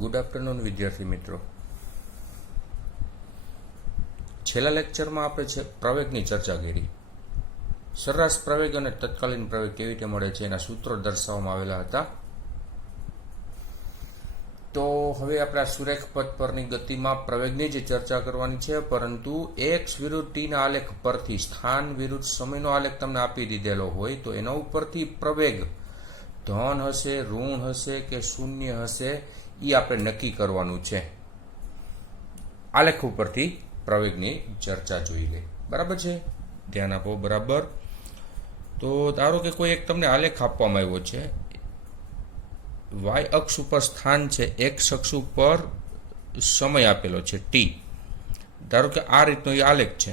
Good afternoon વિદ્યાર્થી મિત્રો. છેલ્લા લેક્ચરમાં આપણે પ્રવેગની ચર્ચા કરી. સરેરાશ પ્રવેગ અને તત્કાલીન પ્રવેગ કેવી રીતે મળે છે એના સૂત્રો દર્શાવવામાં આવેલા હતા. તો હવે આપણે આ સુરેખ પથ પરની ગતિમાં પ્રવેગની જ ચર્ચા કરવાની છે, પરંતુ એક્સ વિરુદ્ધ ટીના આલેખ પરથી સ્થાન વિરુદ્ધ સમયનો આલેખ તમને આપી દીધેલો હોય તો એના ઉપરથી પ્રવેગ ધન હશે, ઋણ હશે કે શૂન્ય હશે એ આપણે નક્કી કરવાનું છે. આલેખ ઉપરથી પ્રવેગની ચર્ચા જોઈ લે. બરાબર છે, ધ્યાન આપો બરાબર. તો ધારો કે કોઈ એક તમને આલેખ આપવામાં આવ્યો છે. વાય અક્ષ ઉપર સ્થાન છે, એક્સ અક્ષ ઉપર સમય આપેલો છે ટી. ધારો કે આ રીતનો એ આલેખ છે.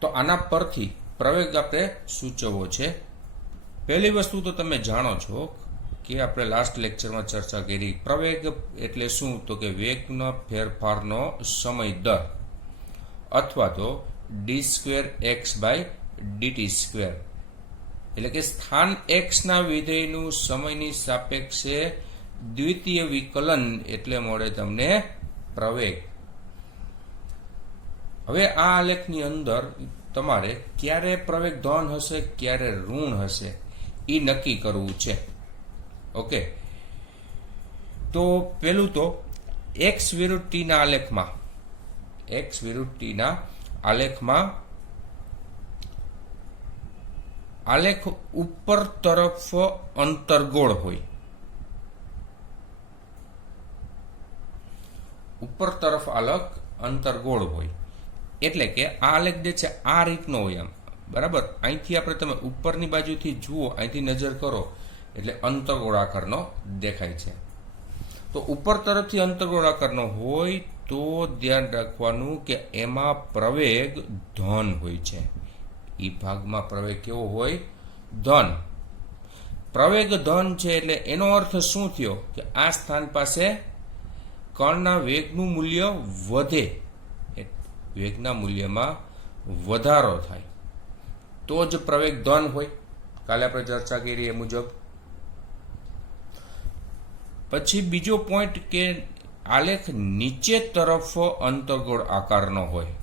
તો આના પરથી પ્રવેગ આપણે સૂચવવો છે. પહેલી વસ્તુ તો તમે જાણો છો કે આપણે લાસ્ટ લેક્ચરમાં ચર્ચા કરી, પ્રવેગ એટલે શું? તો કે વેગના ફેરફારનો સમય દર, અથવા તો d square x by d t square. એટલે કે સ્થાન એક્સ ના વિધેયનું સમયની સાપેક્ષે દ્વિતીય વિકલન એટલે મળે તમને પ્રવેગ. હવે આ આલેખની અંદર તમારે ક્યારે પ્રવેગ ધન હશે, ક્યારે ઋણ હશે એ નક્કી કરવું છે. ઓકે, તો પેલું તો એક્સ વિરુદ્ધ ટીના આલેખમાં આલેખ ઉપર તરફ અંતર્ગોળ હોય. ઉપર તરફ આલેખ અંતર્ગોળ હોય એટલે કે આ આલેખ જે છે આ રીતનો હોય. આમ બરાબર, અહીંથી આપણે તમે ઉપરની બાજુથી જુઓ, અહીંથી નજર કરો એટલે અંતર્ગોળાકારનો દેખાય છે. તો ઉપર તરફથી અંતર્ગોળાકારનો હોય તો ધ્યાન રાખવાનું કે એમાં પ્રવેગ ધન હોય છે. એ ભાગમાં પ્રવેગ કેવો હોય? ધન. પ્રવેગ ધન છે એટલે એનો અર્થ શું થયો કે આ સ્થાન પાસે કણના વેગનું મૂલ્ય વધે, વેગના મૂલ્યમાં વધારો થાય તો જ પ્રવેગ ધન હોય. કાલે આપણે ચર્ચા કરી એ મુજબ. પછી બીજો પોઈન્ટ કે આલેખ નીચે તરફ અંતર્ગોળ આકારનો હોય.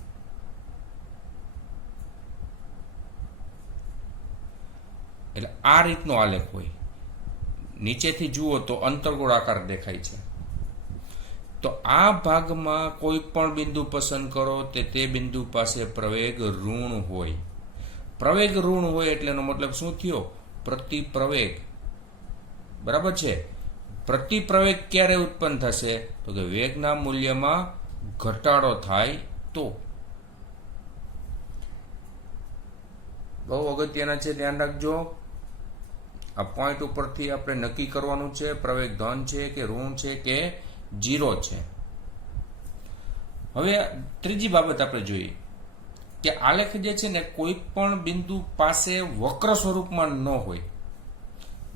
એટલે આ રીતનો આલેખ હોય, નીચેથી જુઓ તો અંતર્ગોળ આકાર દેખાય છે. તો આ ભાગમાં કોઈ પણ બિંદુ પસંદ કરો તે બિંદુ પાસે પ્રવેગ ઋણ હોય. પ્રવેગ ઋણ હોય એટલે એનો મતલબ શું થયો? પ્રતિપ્રવેગ. બરાબર છે. પ્રતિપ્રવેગ ક્યારે ઉત્પન્ન થશે? તો કે વેગના મૂલ્યમાં ઘટાડો થાય તો. બહુ અગત્યના છે, ધ્યાન રાખજો. આ પોઈન્ટ ઉપરથી આપણે નક્કી કરવાનું છે પ્રવેગ ધન છે કે ઋણ છે કે જીરો છે. હવે ત્રીજી બાબત આપણે જોઈએ કે આલેખ જે છે ને કોઈ પણ બિંદુ પાસે વક્ર સ્વરૂપમાં ન હોય.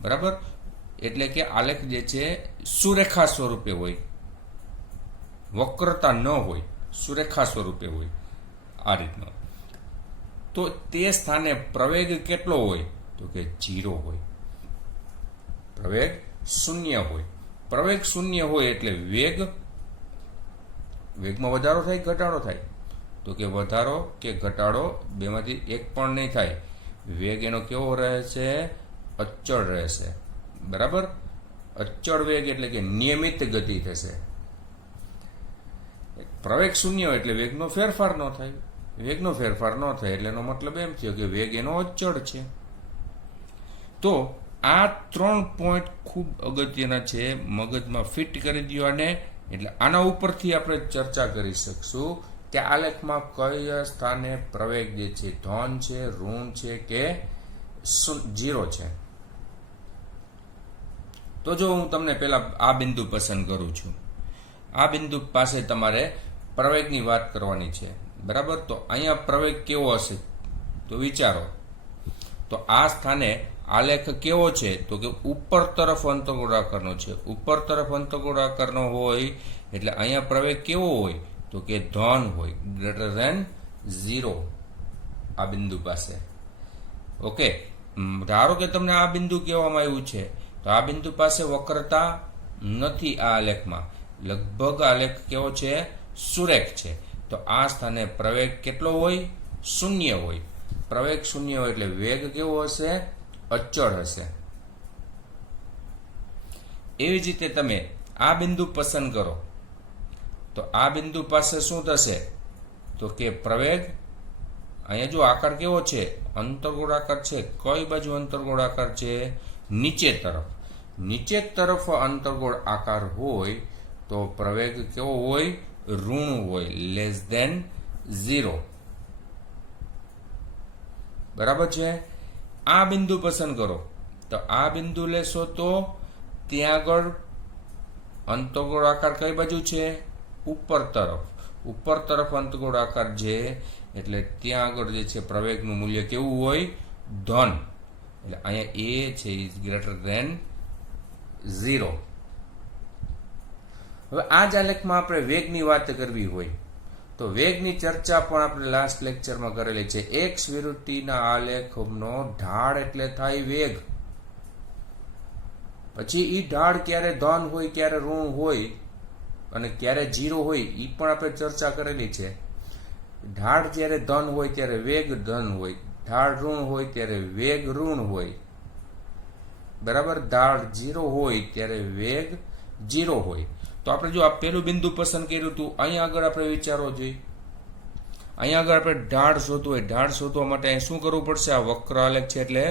બરાબર, એટલે કે આલેખ જે છે સુરેખા સ્વરૂપે હોય, વક્રતા ન હોય, સુરેખા સ્વરૂપે હોય આ રીતનો. તો તે સ્થાને પ્રવેગ કેટલો હોય? તો કે 0 હોય. પ્રવેગ શૂન્ય હોય. પ્રવેગ શૂન્ય હોય એટલે વેગમાં વધારો થાય, ઘટાડો થાય? તો કે વધારો કે ઘટાડો બેમાંથી એક પણ નહીં થાય. વેગ એનો કેવો રહેશે? અચળ રહેશે. બરાબર, અચળ વેગ એટલે કે નિયમિત ગતિ થશે. પ્રવેગ શૂન્ય હોય એટલે વેગનો ફેરફાર ન થાય. વેગનો ફેરફાર ન થાય એટલે એનો મતલબ એમ થયો કે વેગ એનો અચળ છે. તો આ 3 પોઈન્ટ ખૂબ અગત્યના છે, મગજમાં ફિટ કરી દો આને. એટલે આના ઉપરથી આપણે ચર્ચા કરી શકશું કે આલેખમાં કયા સ્થાને પ્રવેગ જે છે ધન છે, ઋણ છે કે 0 છે. તો જો હું તમને પહેલા આ બિંદુ પસંદ કરું છું, આ બિંદુ પાસે તમારે પ્રવેગની વાત કરવાની છે. બરાબર, તો અહીંયા પ્રવેગ કેવો હશે? તો વિચારો. તો આ સ્થાને આલેખ કેવો છે? તો કે ઉપર તરફ અંતર્ગોળાકારનો છે. ઉપર તરફ અંતર્ગોળાકારનો હોય એટલે અહીંયા પ્રવેગ કેવો હોય? તો કે ધન હોય, ગ્રેટર ધેન 0 આ બિંદુ પાસે. ઓકે, ધારો કે તમને આ બિંદુ કહેવામાં આવ્યું છે તો આ બિંદુ પાસે વક્રતા નથી. આ આલેખમાં લગભગ આલેખ કેવો છે? સુરેખ છે. તો આ સ્થાને પ્રવેગ કેટલો હોય? શૂન્ય હોય. પ્રવેગ શૂન્ય હોય એટલે વેગ કેવો હશે? અચળ હશે. એવી જ રીતે તમે આ બિંદુ પસંદ કરો તો આ બિંદુ પાસે શું થશે? તો કે પ્રવેગ, અહીંયા જો આકાર કેવો છે? અંતર્ગોળાકાર છે. કઈ બાજુ અંતર્ગોળાકાર છે? નીચે તરફ. નીચે તરફ અંતર્ગોળ આકાર હોય તો પ્રવેગ કેવો હોય? ઋણ હોય, લેસ ધેન 0. બરાબર છે. આ બિંદુ પસંદ કરો તો આ બિંદુ લેશો તો ત્યાં આગળ અંતર્ગોળ આકાર કઈ બાજુ છે? ઉપર તરફ. ઉપર તરફ અંતર્ગોળ આકાર છે એટલે ત્યાં આગળ જે છે પ્રવેગનું મૂલ્ય કેવું હોય? ધન. એટલે અહીંયા a છે ઇઝ ગ્રેટર ધેન 0. હવે આ જ આલેખમાં આપણે વેગની વાત કરવી હોય તો વેગની ચર્ચા પણ આપણે લાસ્ટ લેક્ચરમાં કરેલી છે. એક્સ વિરુદ્ધ t ના આલેખનો ઢાળ એટલે થાય વેગ. પછી ઈ ઢાળ ક્યારે ધન હોય, ક્યારે ઋણ હોય અને ક્યારે 0 હોય ઈ પણ આપણે ચર્ચા કરેલી છે. ઢાળ જ્યારે ધન હોય ત્યારે વેગ ધન હોય, ઢાળ ઋણ હોય ત્યારે વેગ ઋણ હોય. બરાબર. ઢાળ 0 હોય ત્યારે વેગ 0 હોય. તો આપણે જો આ પેલું બિંદુ પસંદ કર્યું હતું, અહીંયા આગળ આપણે વિચારવો જોઈએ. અહીંયા આગળ આપણે ઢાળ શોધવું હોય. ઢાળ શોધવા માટે અહીં શું કરવું પડશે? આ વક્ર આલેખ છે એટલે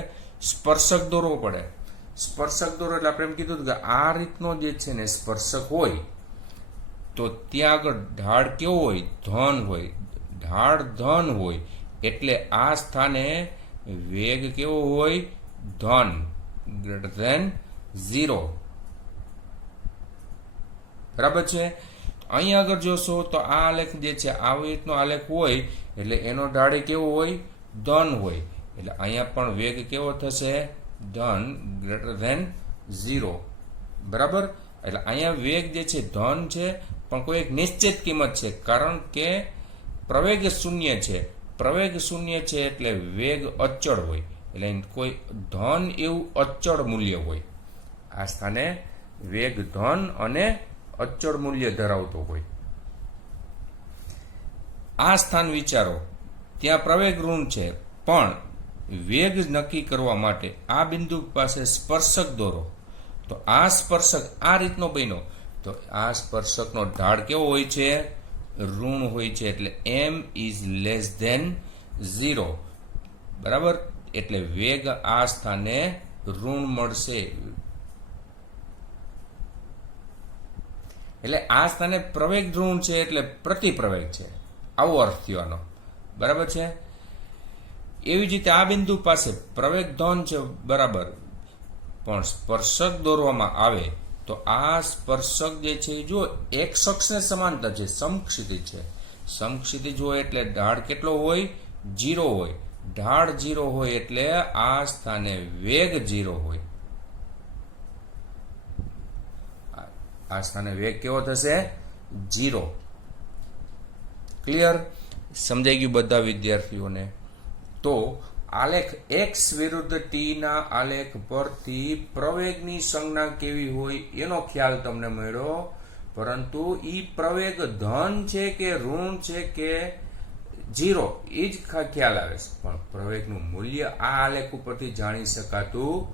સ્પર્શક દોરવો પડે. સ્પર્શક દોરો એટલે આપણે એમ કીધું કે આ રીતનો જે છે ને સ્પર્શક હોય તો ત્યાં આગળ ઢાળ કેવો હોય? ધન હોય. ઢાળ ધન હોય એટલે આ સ્થાને વેગ કેવો હોય? ધન, ગ્રેટર ધેન 0. બરાબર છે. અહીંયા આગળ જોશો તો આ આલેખ જે છે આવી રીતનો આલેખ હોય એટલે એનો ઢાળ કેવો હોય? ધન હોય. એટલે અહીંયા પણ વેગ કેવો થશે? ધન, ગ્રેટર ધેન 0. બરાબર. એટલે અહીંયા વેગ જે છે ધન છે પણ કોઈ એક નિશ્ચિત કિંમત છે કારણ કે પ્રવેગ શૂન્ય છે. પ્રવેગ શૂન્ય છે એટલે વેગ અચળ હોય. એટલે કોઈ ધન એવું અચળ મૂલ્ય હોય. આ સ્થાને વેગ ધન અને અચળ મૂલ્ય ધરાવતો હોય. આ સ્થાન વિચારો, ત્યાં પ્રવેગ ઋણ છે પણ વેગ નક્કી કરવા માટે આ બિંદુ પાસે સ્પર્શક દોરો. તો આ સ્પર્શક આ રીતનો બન્યો તો આ સ્પર્શકનો ઢાળ કેવો હોય છે? ઋણ હોય છે. એટલે m ઇઝ લેસ ધેન 0. બરાબર. એટલે વેગ આ સ્થાને ઋણ મળશે. એટલે આ સ્થાને પ્રવેગ ઋણ છે એટલે પ્રતિપ્રવેગ છે. આવો અર્થ થયો. બરાબર છે. એવી જ રીતે આ બિંદુ પાસે પ્રવેગ ધન છે. બરાબર. પણ સ્પર્શક દોરવામાં આવે તો આ સ્પર્શક જે છે જો એક અક્ષને સમાંતર છે, સમક્ષિતિજ છે. સમક્ષિતિજ હોય એટલે ઢાળ કેટલો હોય? 0 હોય. ઢાળ 0 હોય એટલે આ સ્થાને વેગ 0 હોય. આ સ્થાને વેગ કેવો થશે? 0. ક્લિયર? સમજાઈ ગયું બધા વિદ્યાર્થીઓને? તો આલેખ x વિરુદ્ધ t ના આલેખ પરથી પ્રવેગની સંજ્ઞા કેવી હોય એનો ખ્યાલ તમને મળ્યો. પરંતુ ઈ પ્રવેગ ધન છે કે ઋણ છે કે 0 એ જ ખ્યાલ આવે છે પણ પ્રવેગનું મૂલ્ય આ આલેખ ઉપરથી જાણી શકાતું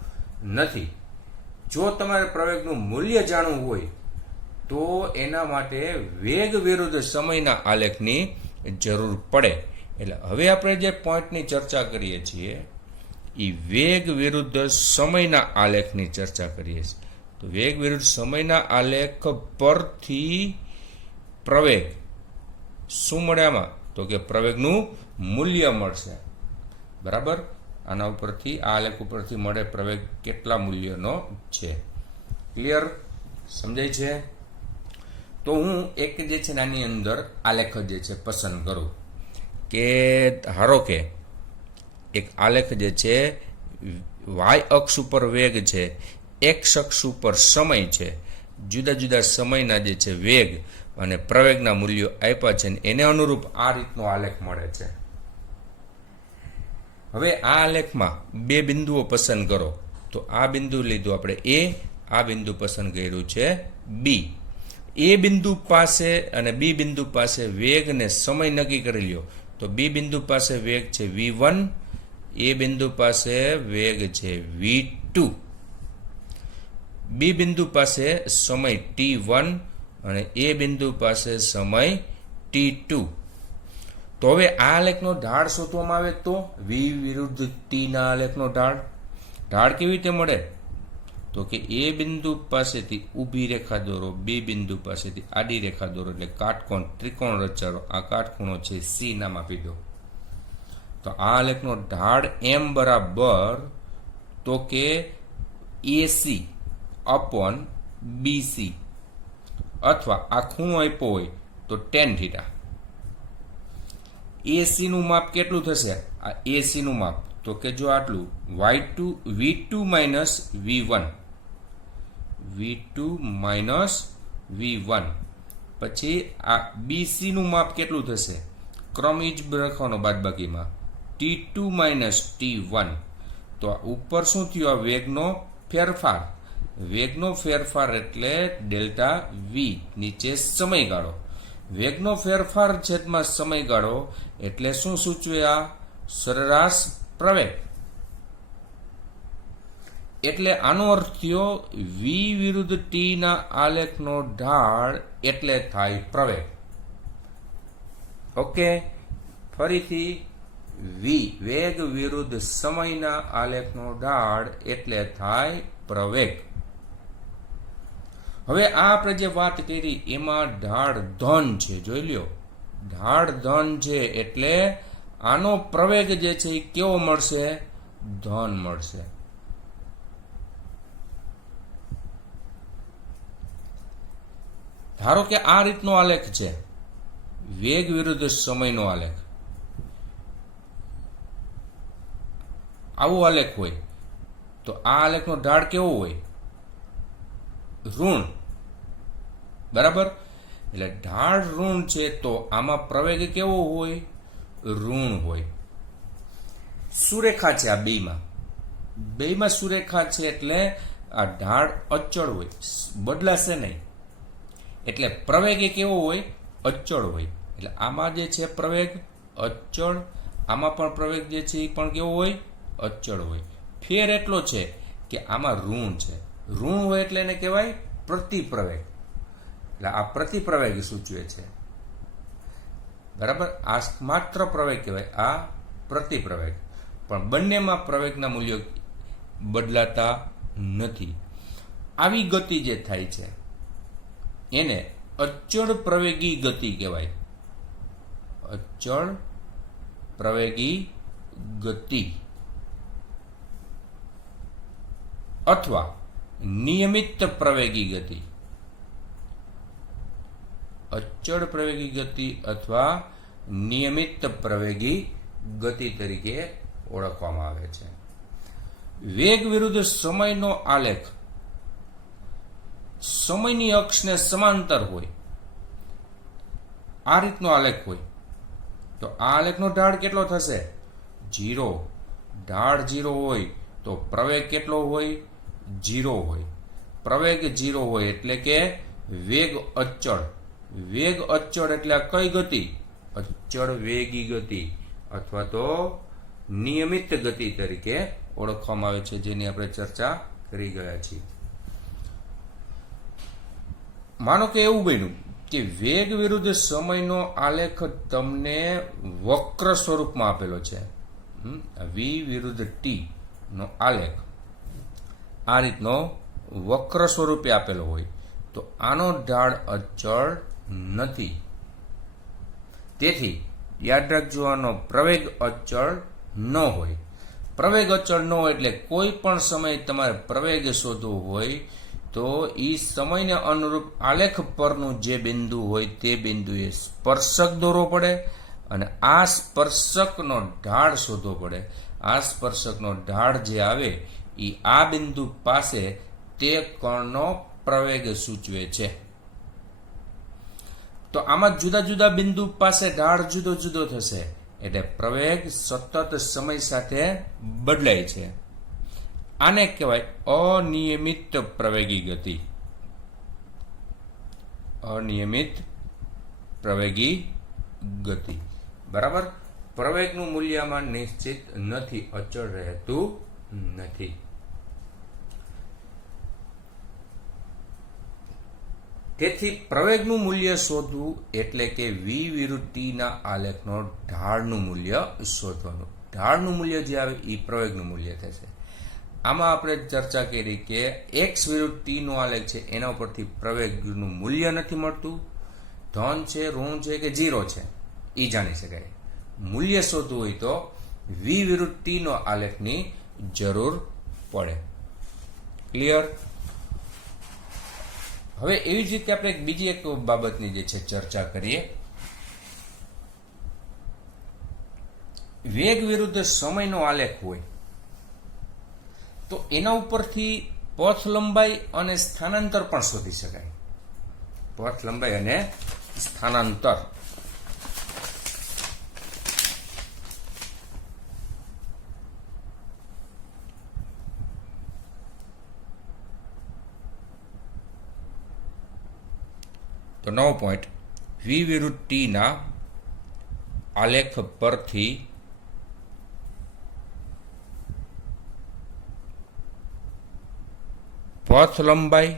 નથી. જો તમારે પ્રવેગનું મૂલ્ય જાણવું હોય તો એના માટે વેગ વિરુદ્ધ સમયના આલેખની જરૂર પડે. એટલે હવે આપણે જે પોઈન્ટની ચર્ચા કરીએ છીએ એ વેગ વિરુદ્ધ સમયના આલેખની ચર્ચા કરીએ છીએ. તો વેગ વિરુદ્ધ સમયના આલેખ પરથી પ્રવેગ શું મળે? આમાં તો કે પ્રવેગનું મૂલ્ય મળશે. બરાબર. આના ઉપરથી આ આલેખ ઉપરથી મળે પ્રવેગ કેટલા મૂલ્યનો છે. ક્લિયર? સમજાય છે? તો હું એક જે છે આની અંદર આલેખ જે છે પસંદ કરું કે ધારો કે એક આલેખ જે છે વાય અક્ષ ઉપર વેગ છે, એક્સ અક્ષ ઉપર સમય છે. જુદા જુદા સમયના જે છે વેગ અને પ્રવેગના મૂલ્યો આપ્યા છે ને એને અનુરૂપ આ રીતનો આલેખ મળે છે. હવે આ આલેખમાં બે બિંદુઓ પસંદ કરો. તો આ બિંદુ લીધું આપણે એ, આ બિંદુ પસંદ કર્યું છે બી. એ બિંદુ પાસે અને બી બિંદુ પાસે વેગ ને સમય નક્કી કરી લ્યો. તો બી બિંદુ પાસે વેગ છે v1, એ બિંદુ પાસે વેગ છે v2. બી બિંદુ પાસે સમય t1 અને એ બિંદુ પાસે સમય t2. તો હવે આ આલેખનો ઢાળ શોધવામાં આવે તો v વિરુદ્ધ t ના આલેખનો ઢાળ કેવી રીતે મળે? તો કે એ બિંદુ પાસેથી ઊભી રેખા દોરો, બી બિંદુ પાસેથી આડી રેખા દોરો, એટલે કાટકોણ ત્રિકોણ રચારો. આ કાટખૂણો છે સી નામ આપી દો. તો આ આલેખનો ઢાળ m બરાબર તો કે AC અપોન BC, અથવા આ ખૂણો આપ્યો હોય તો tan θ. AC નું માપ કેટલું થશે? આ AC નું માપ તો કે જો આટલું v2 માઇનસ v1, પછી આ BC નું માપ કેટલું થશે? ક્રમ ઈ જ રાખવાનો બાદબાકીમાં, t2 માઇનસ t1. તો આ ઉપર શું થયું? આ વેગનો ફેરફાર એટલે ડેલ્ટા v, નીચે સમયગાળો. વેગનો ફેરફાર છેદમાં સમયગાળો એટલે શું સૂચવે? આ સરેરાશ પ્રવેગ. એટલે આનો અર્થ થયો v વિરુદ્ધ t ના આલેખનો ઢાળ એટલે થાય પ્રવેગ. ઓકે, ફરીથી વેગ વિરુદ્ધ સમયના આલેખનો ઢાળ એટલે થાય પ્રવેગ. હવે આ આપણે જે વાત કરી એમાં ઢાળ ધન છે, જોઈ લ્યો. ઢાળ ધન છે એટલે આનો પ્રવેગ જે છે એ કેવો મળશે? ધન મળશે. ધારો કે આ રીતનો આલેખ છે, વેગ વિરુદ્ધ સમયનો આલેખ. આવો આલેખ હોય તો આ આલેખનો ઢાળ કેવો હોય? ઋણ. બરાબર? એટલે ઢાળ ઋણ છે તો આમાં પ્રવેગ કેવો હોય? ઋણ હોય. સુરેખા છે આ બેયમાં સુરેખા છે એટલે આ ઢાળ અચળ હોય, બદલાશે નહીં. એટલે પ્રવેગ એ કેવો હોય? અચળ હોય. એટલે આમાં જે છે પ્રવેગ અચળ, આમાં પણ પ્રવેગ જે છે એ પણ કેવો હોય? અચળ હોય. ફેર એટલો છે કે આમાં ઋણ છે. ઋણ હોય એટલે એને કહેવાય પ્રતિપ્રવેગ. એટલે આ પ્રતિપ્રવેગ સૂચવે છે. બરાબર? આ માત્ર પ્રવેગ કહેવાય, આ પ્રતિપ્રવેગ. પણ બંનેમાં પ્રવેગના મૂલ્યો બદલાતા નથી. આવી ગતિ જે થાય છે એને અચળ પ્રવેગી ગતિ કહેવાય. અચળ પ્રવેગી ગતિ અથવા નિયમિત પ્રવેગી ગતિ. અચળ પ્રવેગી ગતિ અથવા નિયમિત પ્રવેગી ગતિ તરીકે ઓળખવામાં આવે છે. વેગ વિરુદ્ધ સમયનો આલેખ સમયની અક્ષને સમાંતર હોય, આ રીતનો આલેખ હોય તો આ આલેખનો ઢાળ કેટલો થશે? 0. ઢાળ 0 હોય તો પ્રવેગ કેટલો હોય? 0 હોય. પ્રવેગ 0 હોય એટલે કે વેગ અચળ. વેગ અચળ એટલે આ કઈ ગતિ? અચળ વેગી ગતિ અથવા તો નિયમિત ગતિ તરીકે ઓળખવામાં આવે છે, જેની આપણે ચર્ચા કરી ગયા છીએ. માનો કે એવું બન્યું કે વેગ વિરુદ્ધ સમયનો આલેખ તમને વક્ર સ્વરૂપમાં આપેલો છે. v વિરુદ્ધ t નો આલેખ આ રીતનો વક્ર સ્વરૂપે આપેલો હોય તો આનો ઢાળ અચળ નથી. તેથી યાદ રાખજો, આનો પ્રવેગ અચળ ન હોય. પ્રવેગ અચળ ન હોય એટલે કોઈ પણ સમયે તમારે પ્રવેગ શોધવો હોય તો એ સમયને અનુરૂપ આલેખ પરનું જે બિંદુ હોય તે બિંદુએ સ્પર્શક દોરવો પડે અને આ સ્પર્શકનો ઢાળ શોધવો પડે. આ સ્પર્શકનો ઢાળ જે આવે એ આ બિંદુ પાસે તે કણનો પ્રવેગ સૂચવે છે. તો આમાં જુદા જુદા બિંદુ પાસે ઢાળ જુદો જુદો થશે એટલે પ્રવેગ સતત સમય સાથે બદલાય છે. આને કહેવાય અનિયમિત પ્રવેગી ગતિ. અનિયમિત પ્રવેગી ગતિ. બરાબર. પ્રવેગનું મૂલ્યમાન નિશ્ચિત નથી, અચળ રહેતું નથી. તેથી પ્રવેગનું મૂલ્ય શોધવું એટલે કે v વિરુદ્ધ t ના આલેખનો ઢાળનું મૂલ્ય શોધવાનું. ઢાળનું મૂલ્ય જે આવે એ પ્રવેગનું મૂલ્ય થશે. આમાં આપણે ચર્ચા કરી કે x વિરુદ્ધ t નો આલેખ છે એના ઉપરથી પ્રવેગનું મૂલ્ય નથી મળતું. ધન છે, ઋણ છે કે 0 છે એ જાણી શકાય. મૂલ્ય શોધવું હોય તો v વિરુદ્ધ t નો આલેખની જરૂર પડે. ક્લિયર? હવે એવી જ રીતે આપણે બીજી એક બાબતની જે છે ચર્ચા કરીએ. વેગ વિરુદ્ધ સમયનો આલેખ હોય તો એના ઉપરથી પથ લંબાઈ અને સ્થાનાંતર પણ શોધી શકાય. પથ લંબાઈ અને સ્થાનાંતર. તો 9 પોઈન્ટ, v વિરુદ્ધ t ના આલેખ પરથી પથ લંબાઈ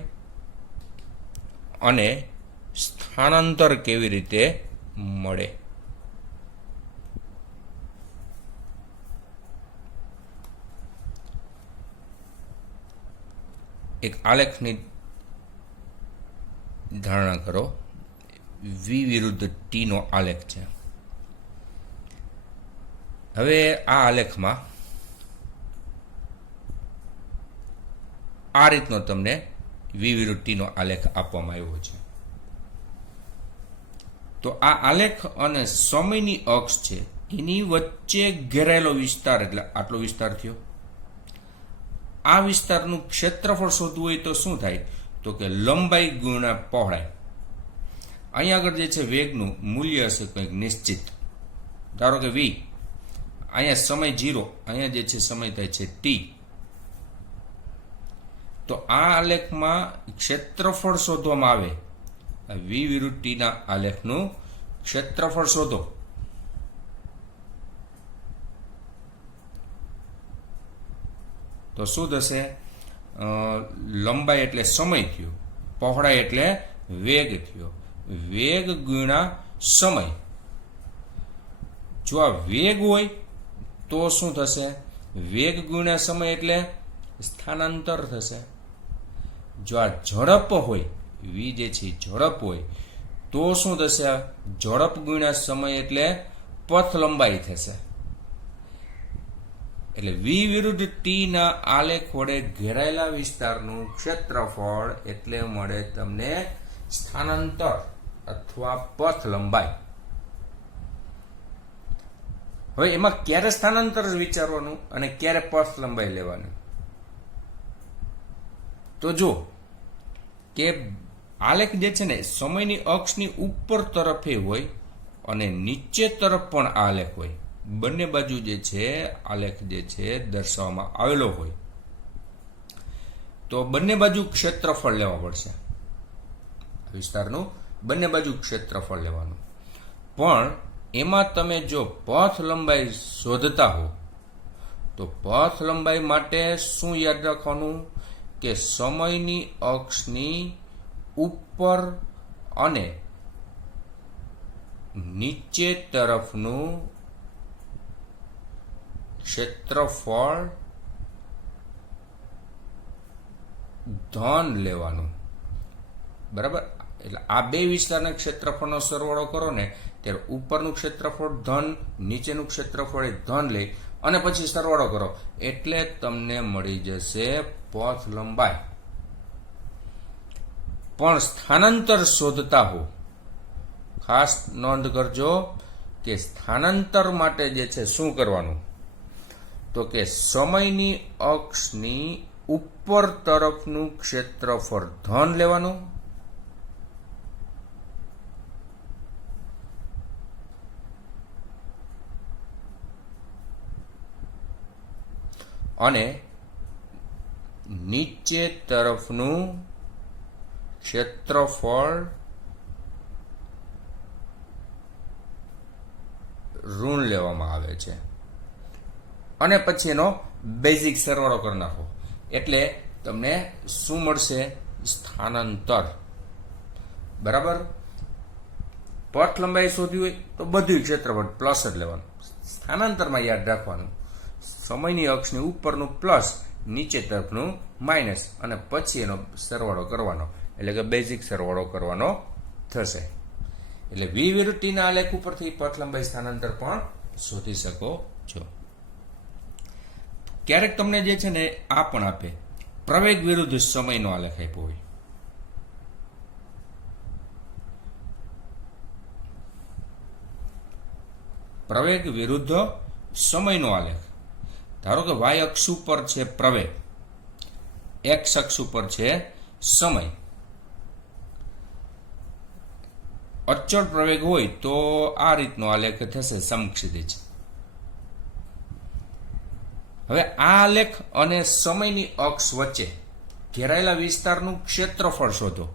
અને સ્થાનાંતર કેવી રીતે મળે. એક આલેખની ધારણા કરો. v વિરુદ્ધ t નો આલેખ છે. હવે આ આલેખમાં આ રીતનો તમને v વિરુદ્ધ t નો આલેખ આપવામાં આવ્યો છે. તો આ આલેખ અને સમયની અક્ષ છે એની વચ્ચે ઘેરાયેલો વિસ્તાર એટલે આટલો વિસ્તાર થયો. આ વિસ્તારનું ક્ષેત્રફળ શોધવું હોય તો શું થાય? તો કે લંબાઈ ગુણ્યા પહોળાઈ. અહીંયા આગળ જે છે વેગનું મૂલ્ય હશે કંઈક નિશ્ચિત. ધારો કે v, અહીંયા સમય 0, અહીંયા જે છે સમય થાય છે t. તો આ આલેખમાં ક્ષેત્રફળ શોધવામાં આવે. v વિરુદ્ધ t ના આલેખનું ક્ષેત્રફળ શોધો. તો શું થશે? લંબાઈ એટલે સમય થયો, પહોળાઈ એટલે વેગ થયો. વેગ ગુણ્યા સમય. જો આ વેગ હોય તો શું થશે? વેગ ગુણ્યા સમય એટલે સ્થાનાંતર થશે. જો આ ઝડપ હોય, v જે છે ઝડપ હોય તો શું થશે? ઝડપ ગુણ્યા સમય એટલે પથ લંબાઈ થશે. એટલે v વિરુદ્ધ t ના આલેખ વડે ઘેરાયેલા વિસ્તારનું ક્ષેત્રફળ એટલે મળે તમને સ્થાનાંતર અથવા પથ લંબાઈ. હવે એમાં ક્યારે સ્થાનાંતર વિચારવાનું અને ક્યારે પથ લંબાઈ લેવાનું? તો જો કે આલેખ જે છે ને સમયની અક્ષની ઉપર તરફે હોય અને નીચે તરફ પણ આલેખ હોય. બંને બાજુ જે છે આલેખ જે છે દર્શાવવામાં આવેલો હોય તો બંને બાજુ ક્ષેત્રફળ લેવા પડશે. વિસ્તારનું બંને બાજુ ક્ષેત્રફળ લેવાનું. પણ એમાં તમે જો પથ લંબાઈ શોધતા હો તો પથ લંબાઈ માટે શું યાદ રાખવાનું? કે સમયની અક્ષની ઉપર અને નીચે તરફનું ક્ષેત્રફળ ધન લેવાનું. બરાબર? એટલે આ બે વિસ્તારના ક્ષેત્રફળનો સરવાળો કરો ને ત્યારે ઉપરનું ક્ષેત્રફળ ધન, નીચેનું ક્ષેત્રફળ એ ધન લે અને પછી સરવાળો કરો એટલે તમને મળી જશે પથ લંબાઈ. પણ સ્થાનાંતર શોધતા હો, ખાસ નોંધ કરજો કે સ્થાનાંતર માટે જે છે શું કરવાનું? તો કે સમયની અક્ષની ઉપર તરફનું ક્ષેત્રફળ ધન લેવાનું અને નીચે તરફનું ક્ષેત્રફળ ઋણ લેવામાં આવે છે અને પછી એનો બેઝિક સરવાળો કરી નાખો એટલે તમને શું મળશે? સ્થાનાંતર. બરાબર. પથ લંબાઈ શોધવી હોય તો બધું ક્ષેત્રફળ પ્લસ જ લેવાનું. સ્થાનાંતરમાં યાદ રાખવાનું સમયની અક્ષની ઉપરનું પ્લસ, નીચે તરફનું માઇનસ અને પછી એનો સરવાળો કરવાનો એટલે કે બેઝિક સરવાળો કરવાનો થશે. એટલે વી વિરુદ્ધ ટી ના આલેખ ઉપરથી પથ લંબાઈ સ્થાનાંતર પણ શોધી શકો છો. ક્યારેક તમને જે છે ને આ પણ આપે, પ્રવેગ વિરુદ્ધ સમયનો આલેખ આપ્યો હોય. પ્રવેગ વિરુદ્ધ સમયનો આલેખ. ધારો કે વાય અક્ષ ઉપર છે પ્રવેગ, એક્સ અક્ષ ઉપર છે સમય. અચળ પ્રવેગ હોય તો આ રીતનો આલેખ થશે સમક્ષિતિજ. હવે આ આલેખ અને સમયની અક્ષ વચ્ચે ઘેરાયેલા વિસ્તારનું ક્ષેત્રફળ શોધો.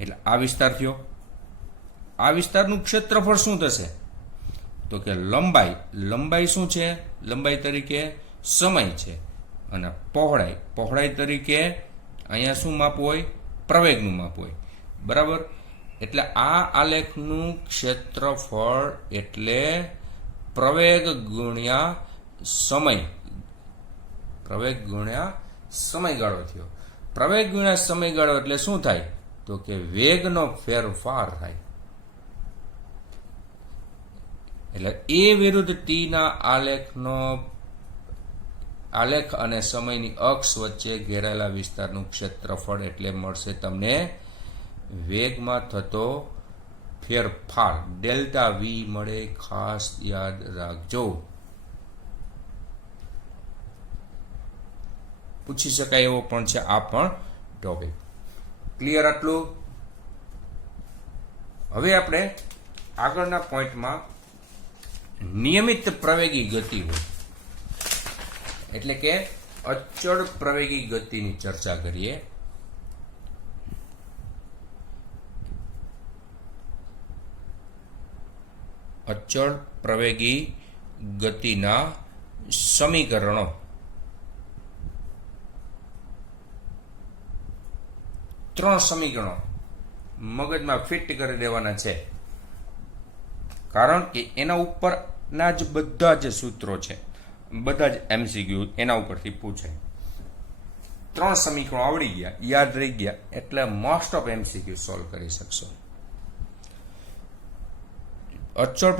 એટલે આ વિસ્તાર થયો, આ વિસ્તારનું ક્ષેત્રફળ શું થશે? તો કે લંબાઈ શું છે? લંબાઈ તરીકે સમય છે અને પહોળાઈ તરીકે અહીંયા શું માપ હોય? પ્રવેગનું માપ હોય. બરાબર. એટલે આ આલેખનું ક્ષેત્રફળ એટલે પ્રવેગ ગુણ્યા સમય. પ્રવેગ ગુણ્યા સમયગાળો થયો. પ્રવેગ ગુણ્યા સમયગાળો એટલે શું થાય? તો કે વેગનો ફેરફાર થાય. એટલે એ વિરુદ્ધ ટી ના આલેખ અને સમયની અક્ષ વચ્ચે ઘેરાયેલા વિસ્તારનું ક્ષેત્રફળ એટલે મળશે તમને વેગમાં થતો ફેરફાર. ડેલ્ટા વી મળે, ખાસ યાદ રાખજો. પૂછી શકાય એવો પણ છે આ પણ ટોપિક. ક્લિયર આટલું? હવે આપણે આગળના પોઈન્ટમાં નિયમિત પ્રવેગી ગતિ હોય એટલે કે અચળ પ્રવેગી ગતિની ચર્ચા કરીએ. અચળ પ્રવેગી ગતિના સમીકરણો. ત્રણ સમીકરણો મગજમાં ફિટ કરી દેવાના છે, કારણ કે એના ઉપરના જ બધા જ સૂત્રો છે, બધા જ એમસીક્યુ એના ઉપરથી પૂછાય. ત્રણ સમીકરણો આવડી ગયા, યાદ રહી ગયા એટલે મોસ્ટ ઓફ એમસીક્યુ સોલ્વ કરી શકશો. અચળ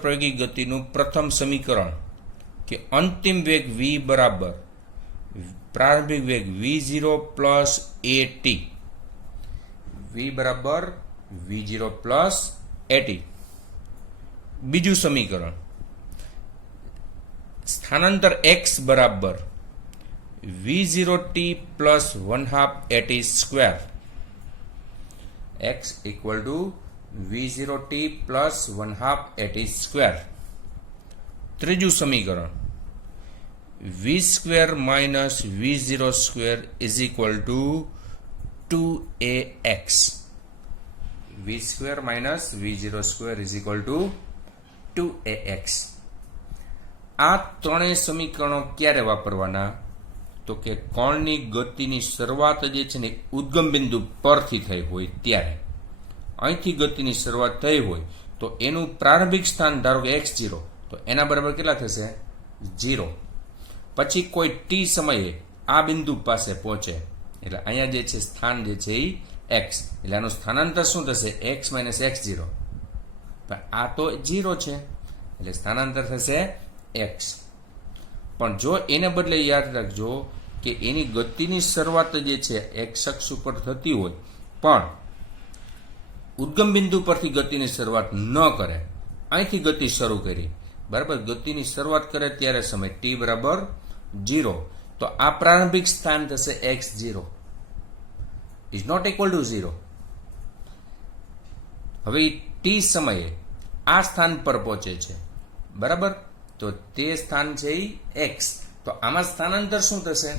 પ્રવેગી ગતિનું પ્રથમ સમીકરણ કે અંતિમ વેગ v બરાબર પ્રારંભિક વેગ v0 પ્લસ at. v બરાબર v0 પ્લસ at. બીજું સમીકરણ સ્થાનાંતર x બરાબર v0t plus 1/2 at square. x equal to v0t plus 1/2 at square. ત્રીજું સમીકરણ v square minus v0 square is equal two 2ax. v square minus v0 square is equal two 2ax. આ ત્રણેય સમીકરણો ક્યારે વાપરવાના? તો કે કોણની ગતિની શરૂઆત જે છે ને ઉદ્ગમ બિંદુ પરથી થઈ હોય ત્યારે. અહીંથી ગતિની શરૂઆત થઈ હોય તો એનું પ્રારંભિક સ્થાન ધારો કે x0, તો એના બરાબર કેટલા થશે? 0. પછી કોઈ t સમયે આ બિંદુ પાસે પહોંચે એટલે અહીંયા જે છે સ્થાન જે છે એ x, એટલે આનું સ્થાનાંતર શું થશે? x minus x0. આ તો 0 છે એટલે સ્થાનાંતર થશે x. પણ જો એને બદલે યાદ રાખજો કે એની ગતિની શરૂઆત જે છે x અક્ષ ઉપર થતી હોય પણ ઉદ્ગમ બિંદુ પરથી ગતિની શરૂઆત ન કરે, અહીંથી ગતિ શરૂ કરી, બરાબર, ગતિની શરૂઆત કરે ત્યારે સમય t બરાબર 0, તો આ પ્રારંભિક સ્થાન થશે x0 is not equal to 0. હવે t સમયે આ સ્થાન પર પહોંચે છે, બરાબર, તો તે સ્થાન છે x, તો આમાં સ્થાનાંતર શું થશે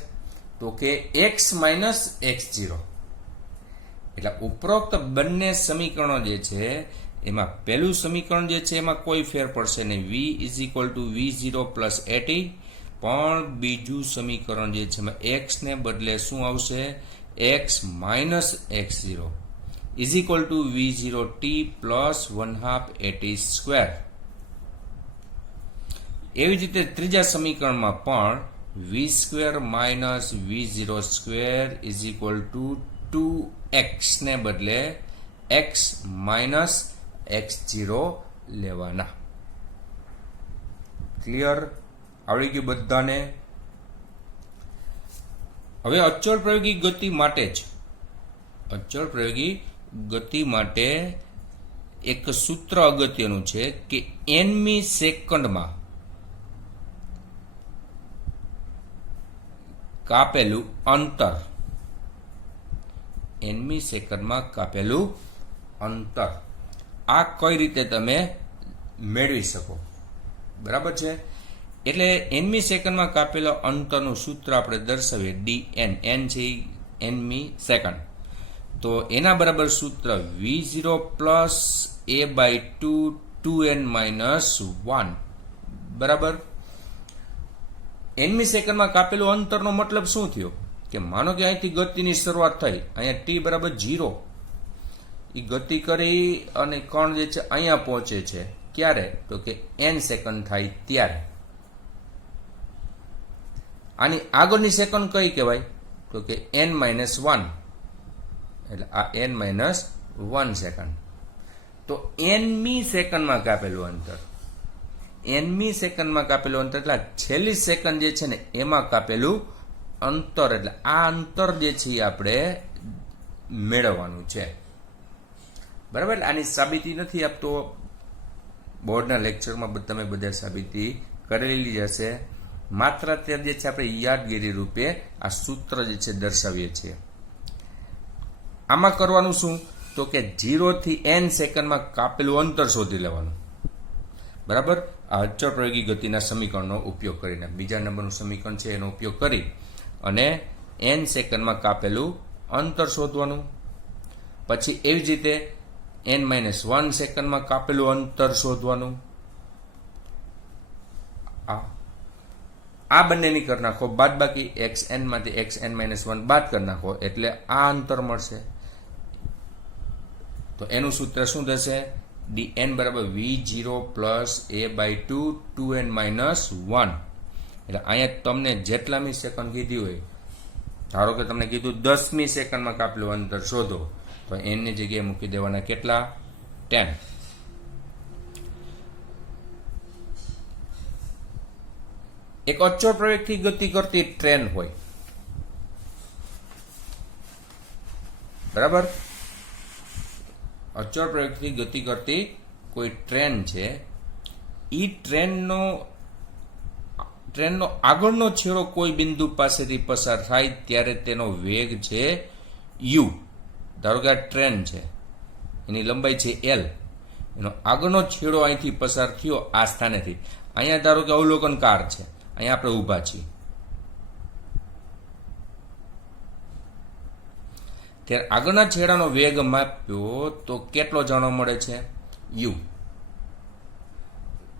તો કે x માઇનસ x0. એટલે ઉપરોક્ત બંને સમીકરણો જે છે એમાં પહેલું સમીકરણ જે છે એમાં કોઈ ફેર પડશે નહીં, v is equal two v0 plus 80. પણ બીજું સમીકરણ જે છે એમાં x ને બદલે શું આવશે x minus x0 is equal two v0t plus 1/2 80 square. એવી જ રીતે ત્રીજા સમીકરણમાં પણ v square minus v0 square is equal two 2x ને બદલે x માઇનસ x0 લેવાના. ક્લિયર? આવડી ગયું બધાને? હવે અચળ પ્રયોગી ગતિ માટે એક સૂત્ર અગત્યનું છે કે nમી સેકન્ડમાં કાપેલું અંતર, nમી સેકન્ડમાં કાપેલું અંતર આ કઈ રીતે તમે મેળવી શકો. બરાબર છે? એટલે nમી સેકન્ડમાં કાપેલો અંતરનું સૂત્ર આપણે દર્શાવીએ dn, n છે nમી સેકન્ડ. તો એના બરાબર સૂત્ર v0 plus a/2 2n minus 1. બરાબર? nમી સેકન્ડમાં કાપેલું અંતરનો મતલબ શું થયો કે માનો કે અહીંથી ગતિની શરૂઆત થઈ, અહીંયા t બરાબર 0, એ ગતિ કરી અને કણ જે છે અહીંયા પહોંચે છે. ક્યારે? તો કે n સેકન્ડ થાય ત્યારે. આની આગળની સેકન્ડ કઈ કહેવાય તો કે n-1, એટલે આ n-1 સેકન્ડ. તો nમી સેકન્ડમાં કાપેલું અંતર, nમી સેકન્ડમાં કાપેલું અંતર એટલે છેલ્લી સેકન્ડ જે છે ને એમાં કાપેલું અંતર. એટલે આ અંતર જે છે એ આપણે મેળવવાનું છે. બરાબર? આની સાબિતી નથી આપતો, બોર્ડના લેક્ચરમાં તમે બધા સાબિતી કરેલી હશે. માત્ર અત્યારે જે છે આપણે યાદગીરી રૂપે આ સૂત્ર જે છે દર્શાવીએ છીએ. આમાં કરવાનું શું તો કે 0 થી n સેકન્ડમાં કાપેલું અંતર શોધી લેવાનું. બરાબર? આ અચળ પ્રયોગી ગતિના સમીકરણનો ઉપયોગ કરીને બીજા નંબરનું સમીકરણ છે એનો ઉપયોગ કરી અને n સેકન્ડમાં કાપેલું અંતર શોધવાનું. પછી એવી જ રીતે n-1 સેકન્ડમાં કાપેલું અંતર શોધવાનું. આ બંનેની કરી નાખો બાદબાકી, xn માંથી xn-1 બાદ કરી નાખો એટલે આ અંતર મળશે. તો એનું સૂત્ર શું થશે? dn બરાબર v0 plus a/2 2n minus 1. એટલે અહીંયા તમને જેટલામી સેકન્ડ કીધી હોય, ધારો કે તમને કીધું 10મી સેકન્ડમાં કાપેલું અંતર શોધો, તો n ની જગ્યાએ મૂકી દેવાના કેટલા? 10. એક અચળ પ્રવેગથી ગતિ કરતી ટ્રેન હોય. બરાબર? અચળ પ્રવેગથી ગતિ કરતી કોઈ ટ્રેન છે, ઈ ટ્રેનનો આગળનો છેડો કોઈ બિંદુ પાસેથી પસાર થાય ત્યારે તેનો વેગ છે u. ધારો કે આ ટ્રેન છે, એની લંબાઈ છે l, એનો આગળનો છેડો અહીંથી પસાર થયો આ સ્થાનેથી. અહીંયા ધારો કે અવલોકન કાર છે, અહીંયા આપણે ઊભા છીએ. ત્યારે આગળના છેડાનો વેગ માપ્યો તો કેટલો જાણવા મળે છે? u.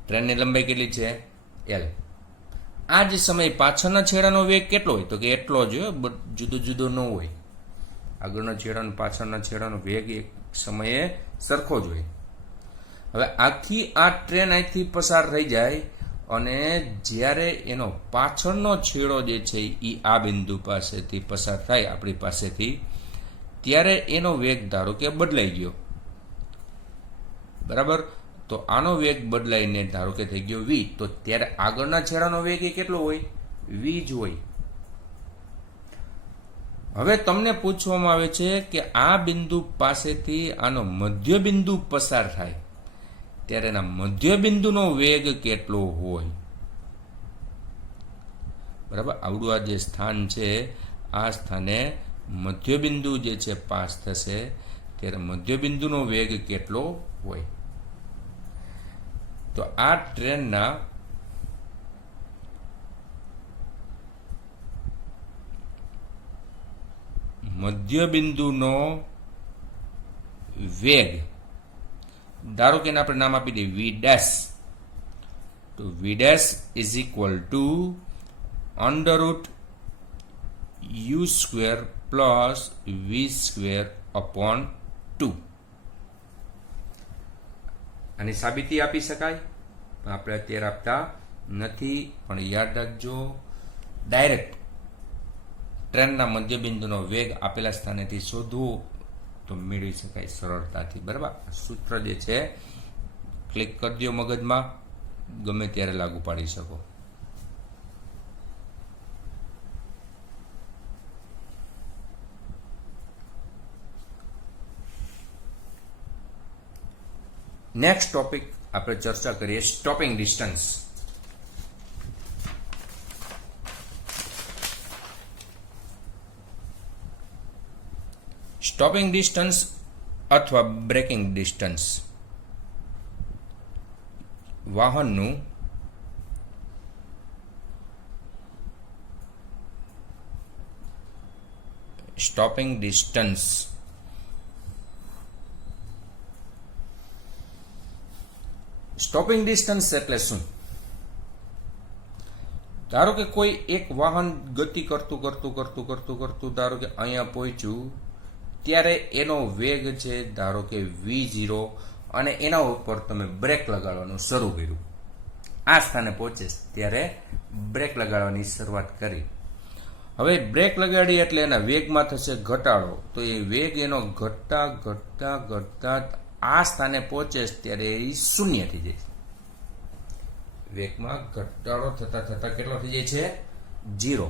ટ્રેનની લંબાઈ કેટલી છે? l. આ જ સમયે પાછળના છેડાનો વેગ કેટલો હોય તો કે એટલો જ હોય, જુદો જુદો ન હોય. આગળના છેડાનો પાછળના છેડાનો વેગ એક સમયે સરખો જ હોય. હવે આખી આ ટ્રેન અહીંથી પસાર થઈ જાય અને જ્યારે એનો પાછળનો છેડો જે છે એ આ બિંદુ પાસેથી પસાર થાય આપણી પાસેથી, ત્યારે એનો વેગ ધારો કે બદલાઈ ગયો. બરાબર? તો આનો વેગ બદલાઈને ધારો કે થઈ ગયો v, તો ત્યારે આગળના છેડાનો વેગ એ કેટલો હોય? v જ હોય. હવે તમને પૂછવામાં આવે છે કે આ બિંદુ પાસેથી આનો મધ્ય બિંદુ પસાર થાય ત્યારે એના મધ્ય બિંદુનો વેગ કેટલો હોય. બરાબર? આવડું આ જે સ્થાન છે, આ સ્થાને મધ્ય બિંદુ જે છે પાસ થશે ત્યારે મધ્ય બિંદુનો વેગ કેટલો હોય. તો આ ટ્રેનના મધ્યબિંદુનો વેગ, ધારો કે આપણે નામ આપી દઈએ વી ડેશ, તો V dash is equal to under root U square plus V square upon 2. આની સાબિતી આપી શકાય, આપણે અત્યારે આપતા નથી, પણ યાદ રાખજો ડાયરેક્ટ ટ્રેનના મધ્યબિંદુનો વેગ આપેલા સ્થાનેથી શોધવું તો મેળવી શકાય સરળતાથી. બરાબર, સૂત્ર જે છે ક્લિક કરી દો મગજમાં, ગમે ત્યારે લાગુ પાડી શકો. નેક્સ્ટ ટોપિક આપણે ચર્ચા કરીએ સ્ટોપિંગ ડિસ્ટન્સ. સ્ટોપિંગ ડિસ્ટન્સ અથવા બ્રેકિંગ ડિસ્ટન્સ વાહનનું સ્ટોપિંગ ડિસ્ટન્સ સ્ટોપિંગ ડિસ્ટન્સ એટલે શું? ધારો કે કોઈ એક વાહન ગતિ કરતું ધારો કે અહીંયા પહોંચ્યું, ત્યારે એનો વેગ છે ધારો કે v0, અને એના ઉપર તમે બ્રેક લગાડવાનું શરૂ કર્યું. આ સ્થાને પહોંચે ત્યારે બ્રેક લગાડવાની શરૂઆત કરી. હવે બ્રેક લગાડી એટલે એના વેગમાં થશે ઘટાડો, તો એ વેગ એનો ઘટતા આ સ્થાને પહોંચે ત્યારે એ શૂન્ય થઈ જાય. વેગમાં ઘટાડો થતા કેટલો થઈ જાય છે? 0.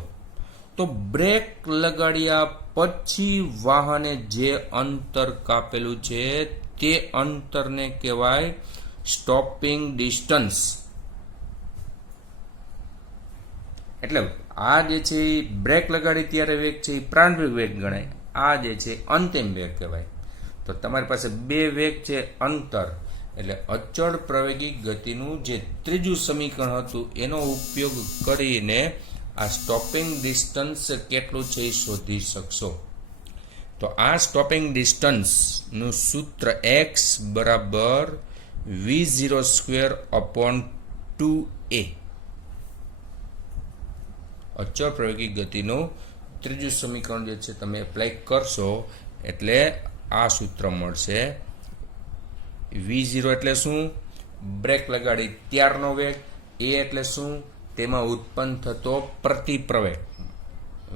તો બ્રેક લગાડ્યા પછી વાહને જે અંતર કાપેલું છે તે અંતરને કહેવાય સ્ટોપિંગ ડિસ્ટન્સ. એટલે આ જે છે બ્રેક લગાડી ત્યારે વેગ છે એ પ્રારંભિક વેગ ગણાય, આ જે છે અંતિમ વેગ કહેવાય. તો તમારી પાસે બે વેગ છે અંતર, એટલે અચળ પ્રવેગી ગતિનું જે ત્રીજું સમીકરણ હતું એનો ઉપયોગ કરીને આ સ્ટોપિંગ ડિસ્ટન્સ કેટલું છે એ શોધી શકશો. તો આ સ્ટોપિંગ ડિસ્ટન્સનું સૂત્ર x બરાબર v0² અપોન 2a. અચળ પ્રવેગી ગતિનું ત્રીજું સમીકરણ જે છે તમે એપ્લાય કરશો એટલે આ સૂત્ર મળશે. v0 એટલે શું? બ્રેક લગાડી ત્યારનો વેગ. a એટલે શું? તેમાં ઉત્પન્ન થતો પ્રતિપ્રવેગ.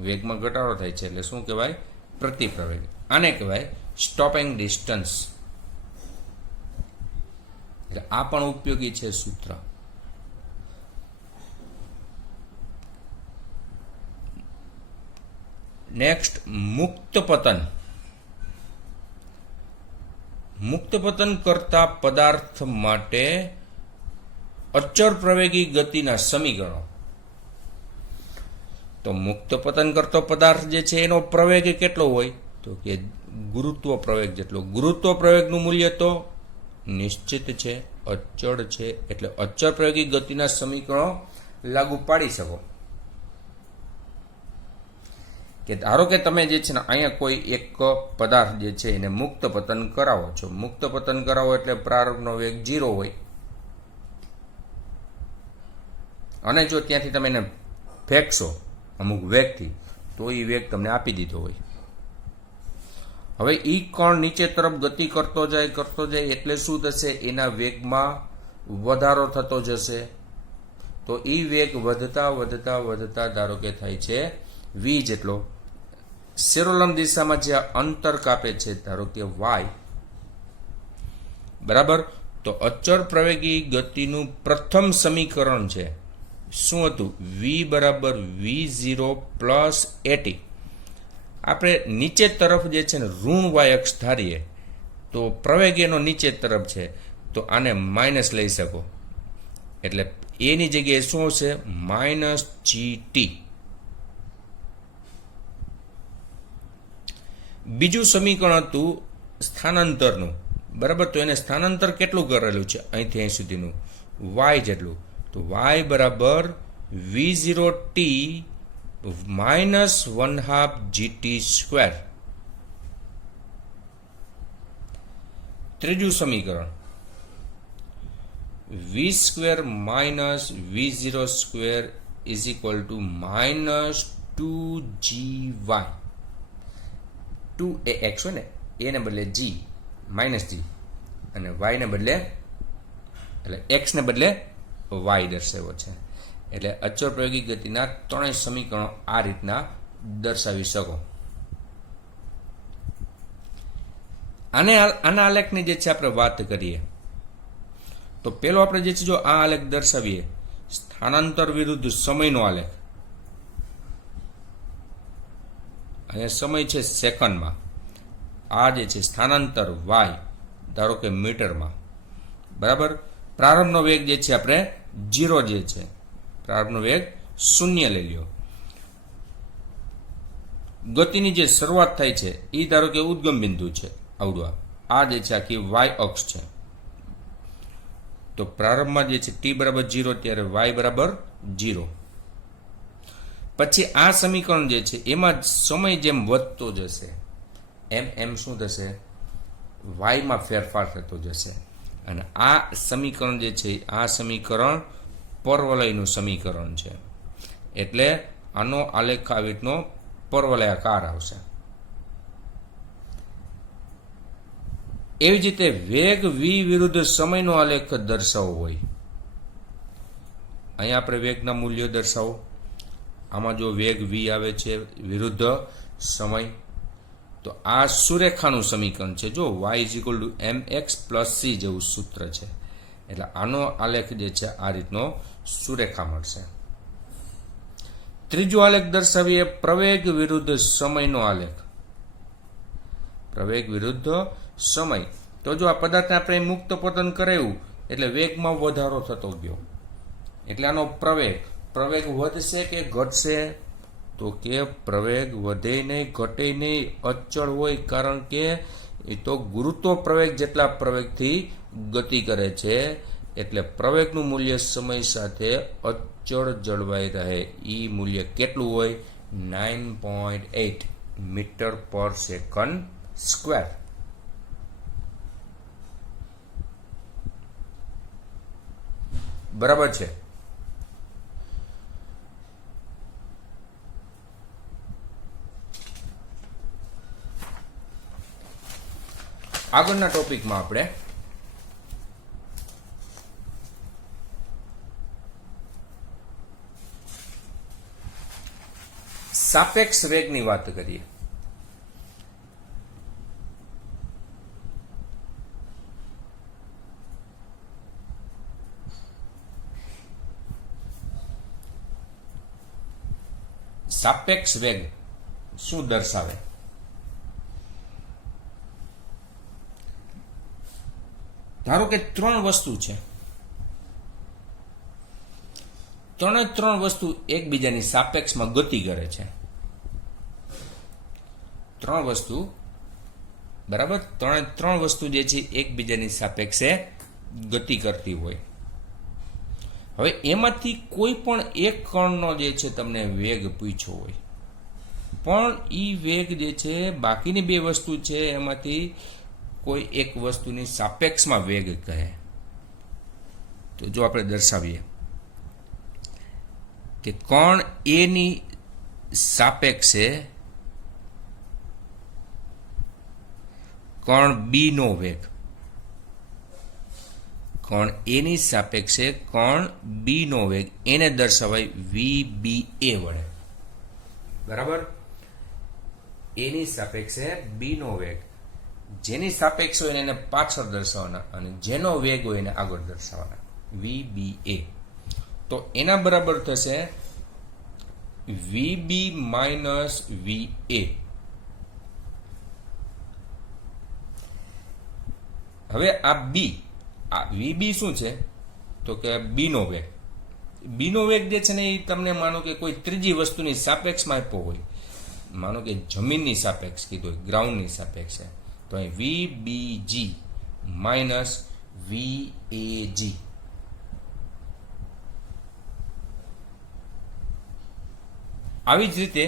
વેગમાં ઘટાડો થાય છે એટલે શું કહેવાય? પ્રતિપ્રવેગ. આને કહેવાય સ્ટોપિંગ ડિસ્ટન્સ. એટલે આ પણ ઉપયોગી છે સૂત્ર. નેક્સ્ટ મુક્ત પતન. મુક્ત પતન કરતા પદાર્થ માટે અચળ પ્રવેગી ગતિના સમીકરણો. તો મુક્ત પતન કરતો પદાર્થ જે છે એનો પ્રવેગ કેટલો હોય? તો કે ગુરુત્વ પ્રવેગ જેટલો. ગુરુત્વ પ્રવેગનું મૂલ્ય તો નિશ્ચિત છે, અચળ છે, એટલે અચળ પ્રવેગી ગતિના સમીકરણો લાગુ પાડી શકો. કે ધારો કે તમે જે છે ને અહીંયા કોઈ એક પદાર્થ જે છે એને મુક્ત પતન કરાવો છો. મુક્ત પતન કરાવો એટલે પ્રારંભનો વેગ 0 હોય, અને જો ત્યાંથી તમે એને ફેંકશો અમુક વેગથી તો એ વેગ તમને આપી દીધો હોય. હવે ઈ કણ નીચે તરફ ગતિ કરતો જાય એટલે શું થશે? એના વેગમાં વધારો થતો જશે. તો ઈ વેગ વધતા ધારો કે થાય છે v જેટલો. શેરોલમ દિશામાં જે અંતર કાપે છે ધારો કે y, બરાબર. તો અચળ પ્રવેગી ગતિનું પ્રથમ સમીકરણ છે શું હતું? v બરાબર v0 પ્લસ at. આપણે નીચે તરફ જે છે ને ઋણ y અક્ષ ધારીએ તો પ્રવેગ એનો નીચે તરફ છે, તો આને માઇનસ લઈ શકો. એટલે એની જગ્યાએ શું હશે? -gt. બીજું સમીકરણ હતું સ્થાનાંતરનું, બરાબર. તો એને સ્થાનાંતર કેટલું કરેલું છે? અહીંથી અહીં સુધીનું y જેટલું. તો y બરાબર v0t -1/2 gt². ત્રીજું સમીકરણ v square minus v0 square is equal two minus 2gy. 2 A x હોય ને, એ ને બદલે g માઇનસ g અને y ને બદલે એટલે x ને બદલે y દર્શાવ્યો છે. એટલે અચળ પ્રાયોગિક ગતિના ત્રણેય સમીકરણો આ રીતના દર્શાવી શકો. આના આલેખની જે છે આપણે વાત કરીએ તો પેલો આપણે જે છે જો આ આલેખ દર્શાવીએ સ્થાનાંતર વિરુદ્ધ સમયનો આલેખ. અહીંયા સમય છે સેકન્ડમાં, આ જે છે સ્થાનાંતર y ધારો કે મીટરમાં, બરાબર. પ્રારંભનો વેગ જે છે આપણે 0 જે છે, પ્રારંભનો વેગ 0 લઈ લ્યો. ગતિની જે શરૂઆત થાય છે એ ધારો કે ઉદ્ગમ બિંદુ છે આવડવા, આ જે છે આખી y અક્ષ છે. તો પ્રારંભમાં જે છે t બરાબર 0 ત્યારે y બરાબર 0. પછી આ સમીકરણ જે છે એમાં સમય જેમ વધતો જશે એમ શું થશે, y માં ફેરફાર થતો જશે. અને આ સમીકરણ જે છે આ સમીકરણ પરવલયનું સમીકરણ છે. એટલે આનો આલેખ આવી રીતનો પરવલયાકાર આવશે. એવી જ રીતે વેગ v વિરુદ્ધ સમયનો આલેખ દર્શાવવો હોય, અહીંયા આપણે વેગના મૂલ્યો દર્શાવો. આમાં જો વેગ v આવે છે વિરુદ્ધ સમય, તો આ સુરેખાનું સમીકરણ છે. જો y mx + c જેવું સૂત્ર છે. એટલે આનો આલેખ જે છે આ રીતનો સુરેખા મળશે. ત્રીજો આલેખ દર્શાવીએ પ્રવેગ વિરુદ્ધ સમયનો આલેખ. પ્રવેગ વિરુદ્ધ સમય. તો જો આ પદાર્થને આપણે મુક્ત પતન કરાયું એટલે વેગમાં વધારો થતો ગયો, એટલે આનો પ્રવેગ વધશે કે ઘટશે, તો કે પ્રવેગ વધે નહીં ઘટે નહીં, અચળ હોય. કારણ કે એ તો ગુરુત્વ પ્રવેગ જેટલા પ્રવેગથી ગતિ કરે છે. એટલે પ્રવેગનું મૂલ્ય સમય સાથે અચળ જળવાઈ રહે. એ મૂલ્ય કેટલું હોય, 9.8 મીટર પર સેકન્ડ સ્ક્વેર. બરાબર છે. આગળના ટોપિકમાં આપણે સાપેક્ષ વેગની વાત કરીએ. સાપેક્ષ વેગ શું દર્શાવે? ધારો કે ત્રણ વસ્તુ છે, ત્રણ વસ્તુ એકબીજાની સાપેક્ષમાં ગતિ કરે છે. ત્રણ વસ્તુ, બરાબર, ત્રણ વસ્તુ જે છે એકબીજાની સાપેક્ષે ગતિ કરતી હોય. હવે એમાંથી કોઈ પણ એક કણનો જે છે તમને વેગ પૂછ્યો હોય, પણ એ વેગ જે છે બાકીની બે વસ્તુ છે એમાંથી કોઈ એક વસ્તુની સાપેક્ષમાં વેગ કહે. તો જો આપણે દર્શાવીએ કે કણ એ ની સાપેક્ષે કણ બી નો વેગ, કણ એ ની સાપેક્ષે કણ બી નો વેગ, એને દર્શાવાય VBA વડે. બરાબર, એની સાપેક્ષે બી નો વેગ, જેની સાપેક્ષ હોય એને પાછળ દર્શાવવાના અને જેનો વેગ હોય એને આગળ દર્શાવવાના, VBA. તો એના બરાબર થશે VB માઇનસ VA. હવે આ બી, આ VB શું છે તો કે બી નો વેગ. બી નો વેગ જે છે ને એ તમને માનો કે કોઈ ત્રીજી વસ્તુની સાપેક્ષમાં આપ્યો હોય, માનો કે જમીનની સાપેક્ષ કીધું હોય, ગ્રાઉન્ડની સાપેક્ષ, તો અહીં VBG માઇનસ VAG. આવી જ રીતે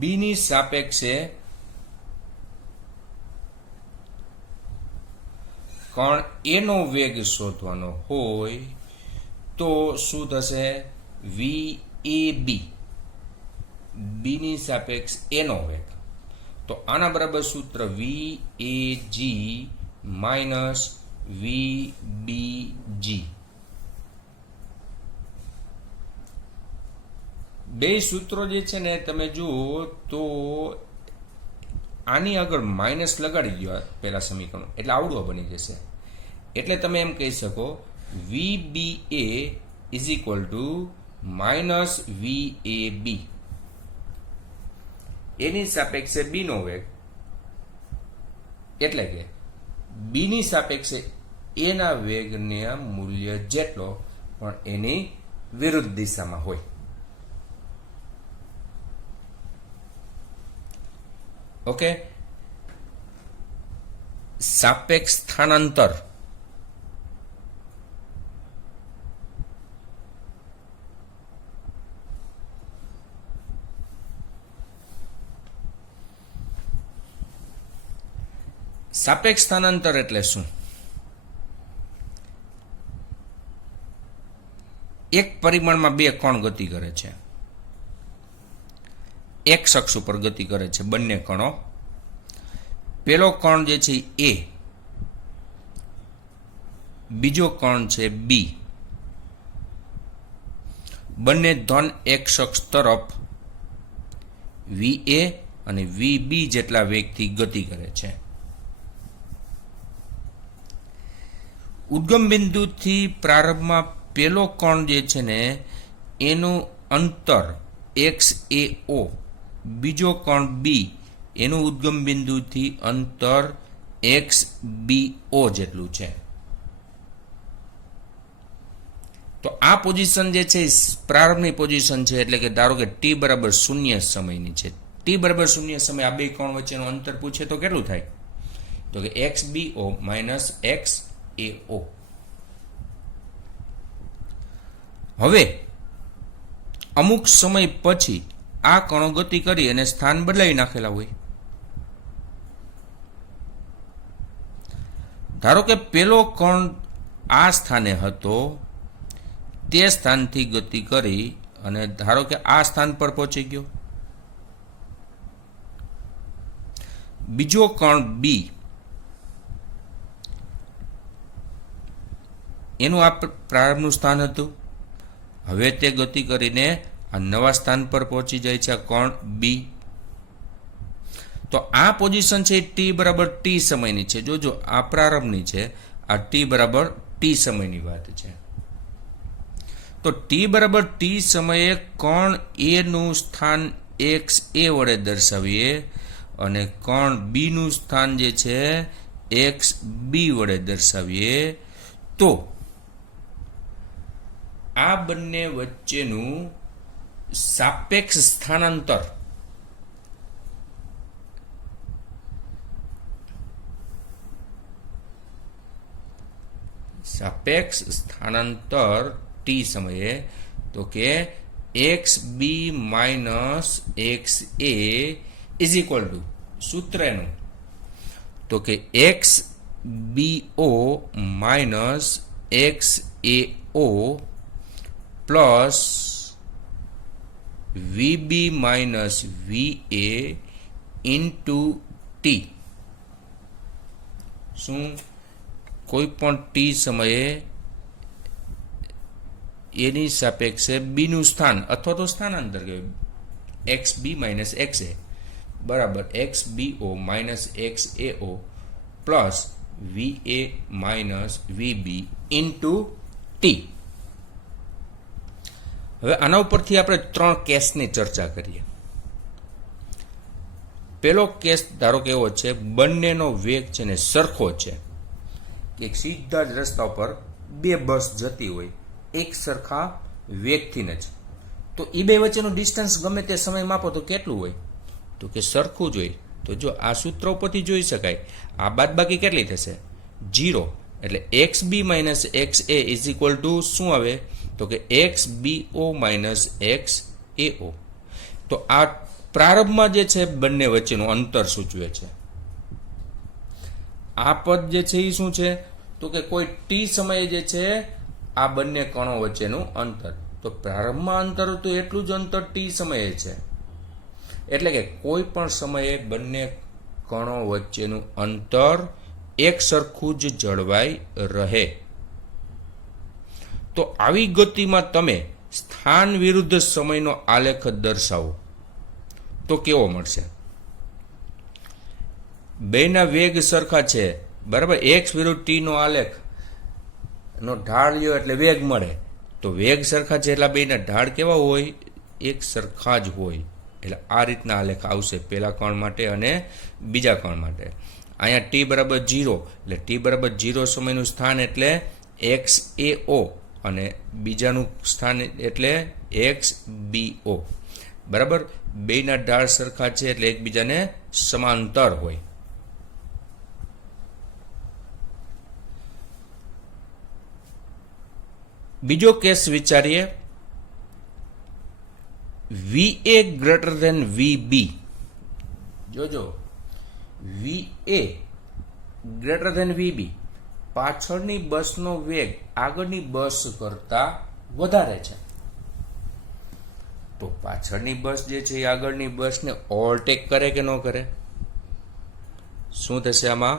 બી ની સાપેક્ષે કણ એનો વેગ શોધવાનો હોય તો શું થશે? VAB, બીની સાપેક્ષ એનો વેગ. તો આના બરાબર સૂત્ર VAG માઇનસ VBG. બે સૂત્રો જે છે ને તમે જુઓ તો આની આગળ માઇનસ લગાડી દો પેલા સમીકરણ, એટલે આવડું બની જશે. એટલે તમે એમ કહી શકો VBA is equal two minus VAB. એની સાપેક્ષે બી નો વેગ, એટલે કે બી ની સાપેક્ષે એના વેગના મૂલ્ય જેટલો પણ એની વિરુદ્ધ દિશામાં હોય. ઓકે. સાપેક્ષ સ્થાનાંતર સાપેક્ષ સ્થાનાંતર એટલે શું? એક પરિમાણમાં બે કણ ગતિ કરે છે, એક અક્ષ ઉપર ગતિ કરે છે બંને કણો. પેલો કણ જે છે એ, બીજો કણ છે બી. બંને ધન એક્સ અક્ષ તરફ VA અને VB જેટલા વેગથી ગતિ કરે છે. ઉદ્ગમ બિંદુથી પ્રારંભમાં પેલો કણ જે છે ને એનું અંતર XAO, બીજો કણ બી એનું ઉદ્ગમ બિંદુથી અંતર XBO જેટલું છે. તો આ પોઝિશન જે છે પ્રારંભની પોઝિશન છે, એટલે કે ધારો કે t બરાબર 0 સમયની છે. t બરાબર 0 સમય આ બે કણ વચ્ચેનું અંતર પૂછે તો કેટલું થાય? તો કે XBO માઇનસ XAO. હવે અમુક સમય પછી આ કણો ગતિ કરી અને સ્થાન બદલાવી નાખેલા હોય. ધારો કે પેલો કણ આ સ્થાને હતો, તે સ્થાનથી ગતિ કરી અને ધારો કે આ સ્થાન પર પહોંચી ગયો. બીજો કણ બી એનું આ પ્રારંભનું સ્થાન હતું, હવે તે ગતિ કરીને આ નવા સ્થાન પર પહોંચી જાય છે કણ બી. તો આ પોઝિશન છે t બરાબર t સમયની છે. જોજો આ પ્રારંભની છે, આ t બરાબર t સમયની વાત છે. તો t બરાબર t સમયે કણ a નું સ્થાન XA વડે દર્શાવીએ અને કણ બી નું સ્થાન જે છે XB વડે દર્શાવીએ તો આ બંને વચ્ચેનું સાપેક્ષ સ્થાનાંતર t સમયે તો કે XB minus XA is equal two સૂત્ર એનું તો કે XBO minus XAO plus VB minus VA into T. શું? કોઈ પણ t સમયે એની સાપેક્ષે બી નું સ્થાન અથવા તો સ્થાનાંતર XB માઇનસ XA બરાબર XBO minus XAO plus VA minus VB into T. હવે આના ઉપરથી આપણે ત્રણ કેસની ચર્ચા કરીએ. પેલો કેસ ધારો કે એવો છે, બંનેનો વેગ છે ને સરખો છે, એક સીધા જ રસ્તા ઉપર બે બસ જતી હોય એક સરખા વેગથી જ, તો એ બે વચ્ચેનું ડિસ્ટન્સ ગમે તે સમય માપો તો કેટલું હોય? તો કે સરખું જ હોય. તો જો આ સૂત્ર ઉપરથી જોઈ શકાય, આ બાદબાકી કેટલી થશે? 0. એટલે XB minus XA is equal two શું આવે? તો કે XBO માઇનસ XAO. તો આ પ્રારંભમાં જે છે બંને વચ્ચેનું અંતર સૂચવે છે. આ પદ જે છે એ શું છે? તો કે કોઈ ટી સમયે જે છે આ બંને કણો વચ્ચેનું અંતર. તો પ્રારંભમાં અંતર તો એટલું જ અંતર ટી સમયે છે. એટલે કે કોઈ પણ સમયે બંને કણો વચ્ચેનું અંતર એક સરખું જ જળવાઈ રહે. તો આવી ગતિમાં તમે સ્થાન વિરુદ્ધ સમયનો આલેખ દર્શાવો તો કેવો મળશે? બેના વેગ સરખા છે, બરાબર. એક્સ વિરુદ્ધ ટી નો આલેખ નો ઢાળ લ્યો એટલે વેગ મળે. તો વેગ સરખા છે એટલે બેના ઢાળ કેવા હોય? એક સરખા જ હોય. એટલે આ રીતના આલેખ આવશે પહેલા કણ માટે અને બીજા કણ માટે. અહીંયા ટી બરાબર 0 એટલે ટી બરાબર 0 સમયનું સ્થાન એટલે એક્સ એ ઓ અને બીજાનું સ્થાન એટલે એક્સ બી ઓ, બરાબર. બેના ઢાળ સરખા છે એટલે એકબીજાને સમાંતર હોય. બીજો કેસ વિચારીએ, VA ગ્રેટર ધેન VB. જોજો, VA ગ્રેટર ધેન VB, પાછળની બસનો વેગ આગળની બસ કરતા વધારે છે. તો પાછળની બસ જે છે એ આગળની બસને ઓવરટેક કરે કે ન કરે? શું થશે આમાં?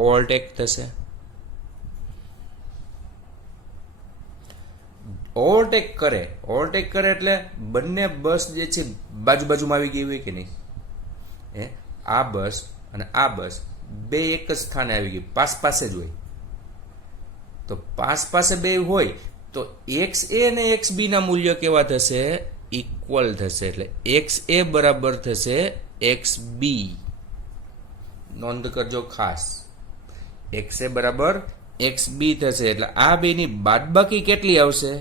ઓવરટેક થશે. ઓવરટેક કરે એટલે બંને બસ જે છે બાજુ બાજુમાં આવી ગઈ હોય કે નહીં? આ બસ અને આ બસ બે એક જ સ્થાને આવી ગઈ, પાસે જ હોય. તો પાસે બે હોય તો એક્સ એ અને એક્સ બી ના મૂલ્ય કેવા થશે? ઇક્વલ થશે. એટલે એક્સ એ બરાબર થશે એક્સ બી. નોંધ કરજો ખાસ, એક્સ એ બરાબર એક્સ બી થશે. એટલે આ બેની બાદબાકી કેટલી આવશે?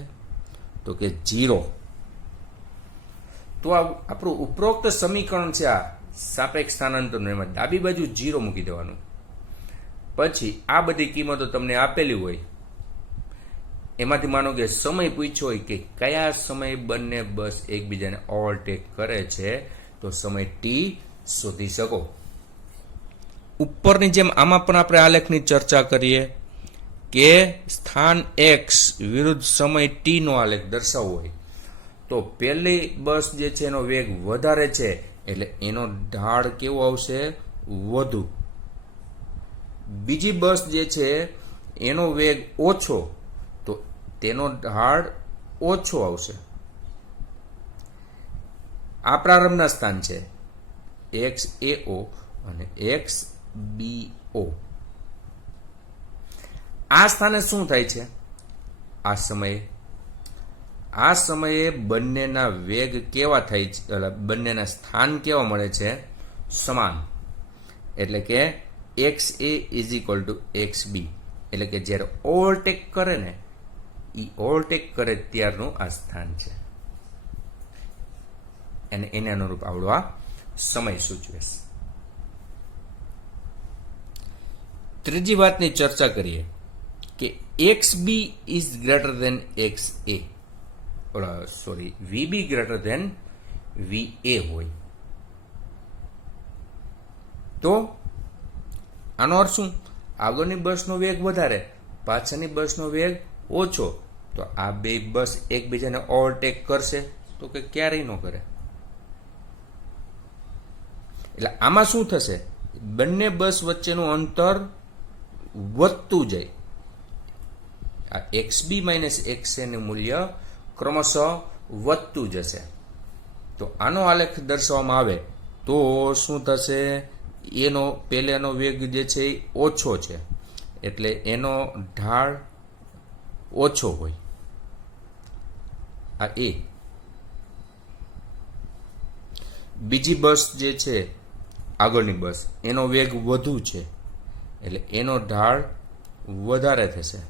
તો કે 0. તો આ આપણું ઉપરોક્ત સમીકરણ છે, આ સાપેક્ષ સ્થાનાંતરનું, એમાં ડાબી બાજુ 0 મૂકી દેવાનું. પછી આ બધી કિંમતો તમને આપેલી હોય, એમાંથી માનો કે સમય પૂછ્યો હોય કે કયા સમયે બંને બસ એકબીજાને ઓવરટેક કરે છે, તો સમય ટી શોધી શકો. ઉપરની જેમ આમાં પણ આપણે આલેખની ચર્ચા કરીએ કે સ્થાન એક્સ વિરુદ્ધ સમય ટી નો આલેખ દર્શાવવો હોય તો પહેલી બસ જે છે એનો વેગ વધારે છે એટલે એનો ઢાળ કેવો આવશે? વધુ. બીજી બસ જે છે એનો વેગ ઓછો તો તેનો ઢાળ ઓછો આવશે. આ પ્રારંભના સ્થાન છે એક્સ એ ઓ અને એક્સ બી ઓ. આ સ્થાને શું થાય છે? આ સમયે બંનેના વેગ કેવા થાય છે? બંનેના સ્થાન કેવા મળે છે? સમાન. એટલે કે X A is equal to X B. એટલે કે જ્યારે ઓવરટેક કરે ને, એ ઓવરટેક કરે ત્યારનું આ સ્થાન છે, અને એને અનુરૂપ આવડો આ સમય સૂચવે છે. ત્રીજી વાતની ચર્ચા કરીએ કે X B is greater than X A, V B greater than V A હોય તો આનો અર્થ શું? આગળની બસનો વેગ વધારે, પાછળની બસનો વેગ ઓછો, તો આ બે બસ એકબીજાને ઓવરટેક કરશે? તો કે ક્યારેય ન કરે. એટલે આમાં શું થશે? બંને બસ વચ્ચેનું અંતર વધતું જાય. આ એક્સ બી માઇનસ એક્સ એ નું મૂલ્ય ક્રમશઃ વધતું જશે. તો આનો આલેખ દર્શાવવામાં આવે તો શું થશે? એનો પહેલાનો વેગ જે છે એ ઓછો છે એટલે એનો ઢાળ ઓછો હોય. આ એ. બીજી બસ જે છે આગળની બસ એનો વેગ વધુ છે એટલે એનો ઢાળ વધારે થશે.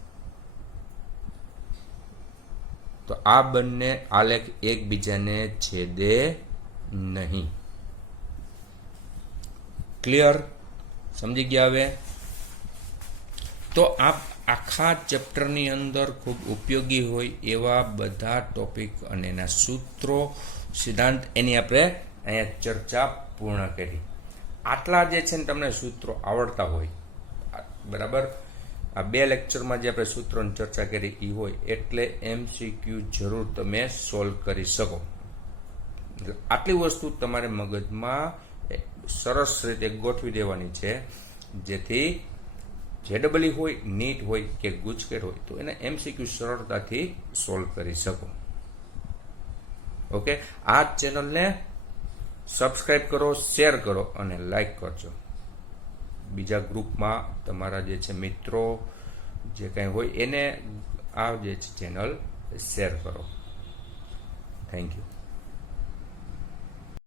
તો આ બંને આલેખ એકબીજાને છેદે નહીં. ક્લિયર? સમજી ગયા હવે? તો આ આખા ચેપ્ટરની અંદર ખૂબ ઉપયોગી હોય એવા બધા ટોપિક અને એના સૂત્રો, સિદ્ધાંત, એની આપણે અહીંયા ચર્ચા પૂર્ણ કરી. આટલા જે છે ને તમને સૂત્રો આવડતા હોય, બરાબર, આ 2 લેક્ચરમાં જે આપણે સૂત્રોની ચર્ચા કરી એ હોય એટલે MCQ જરૂર તમે સોલ્વ કરી શકો. આટલી વસ્તુ તમારે મગજમાં સરસ રીતે ગોઠવી દેવાની છે, જેથી JEE હોય, નીટ હોય કે ગુજકેટ હોય તો એને MCQ સરળતાથી સોલ્વ કરી શકો. ઓકે, આ ચેનલને સબસ્ક્રાઇબ કરો, શેર કરો અને લાઈક કરજો. બીજા ગ્રુપમાં તમારા જે છે મિત્રો જે કંઈ હોય એને આ જે ચેનલ શેર કરો. Thank you.